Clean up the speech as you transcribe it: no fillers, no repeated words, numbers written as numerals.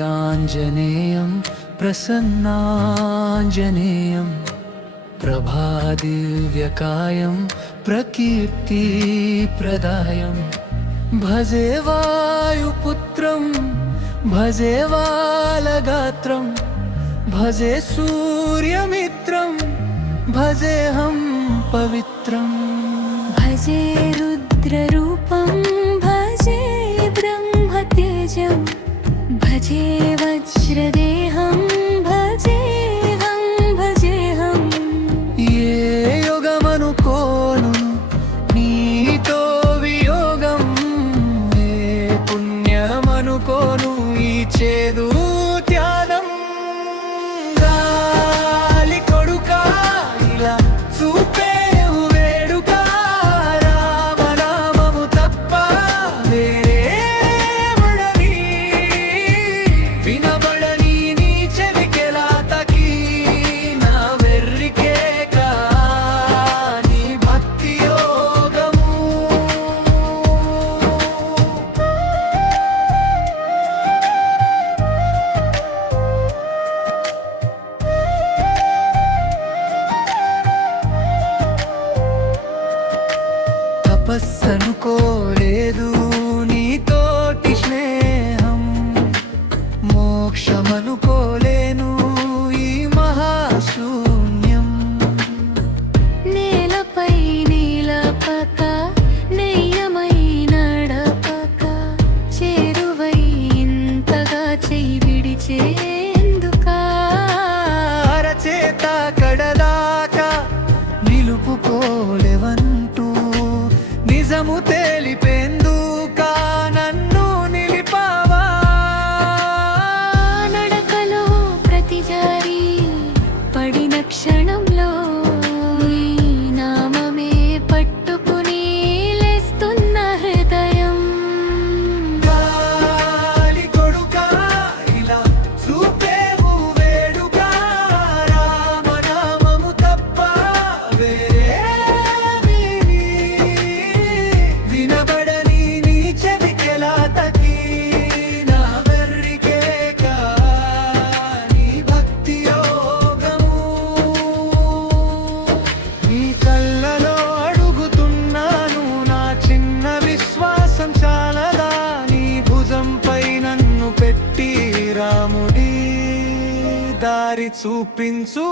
श्रीआञ्जनेयं प्रसन्नाञ्जनेयं प्रभादिव्यकायं प्रकीर्तिप्रदायं भजे वायुपुत्रं भजे वालगात्रं भजे सूर्यमित्रं भजेऽहं पवित्रं भजे रुद्ररूपं भजे ब्रह्मतेजं भजे वज्रदेहं भजेऽहं भजेऽहं ये योगमनुकोनु नीतो वियोगं ये पुण्यमनुकोनु ఈ చేదు ధ్యానం గాలి కొడుక ఇలా చూపేవు వేడుక రామనామము తప్ప వేరేముడని వినబడని నీ చెవికెలా తకి నా వెర్రికేక నీ భక్తి యోగము తపస్సనుకోలేదు నీతోటి స్నేహం మోక్షమనుకోలేను ఈ మహాశూన్యం నేలపై నీలపక నెయ్యమై నడపక చేరువై ఇంతగా చెయ్యి విడిచేందుకా అరచేత కడదాకా నిలుపుకోలేవంటూ నిజము తేలిపేందుకా నన్ను నిలిపావా నడకలో ప్రతి జారి పడిన క్షణంలో నీ నామమే పట్టుకుని లేస్తున్న హృదయం గాలి కొడుక ఇలా చూపేవు వేడుక రామనామము తప్ప వేరేమీ వినబడని నీ చెవికెలా తకి నా వెర్రికేక నీ భక్తి యోగము నీ కళ్ళలో అడుగుతున్నాను నా చిన్న విశ్వాసం చాలదా నీ భుజంపై నన్ను పెట్టి రాముడి దారి చూపించు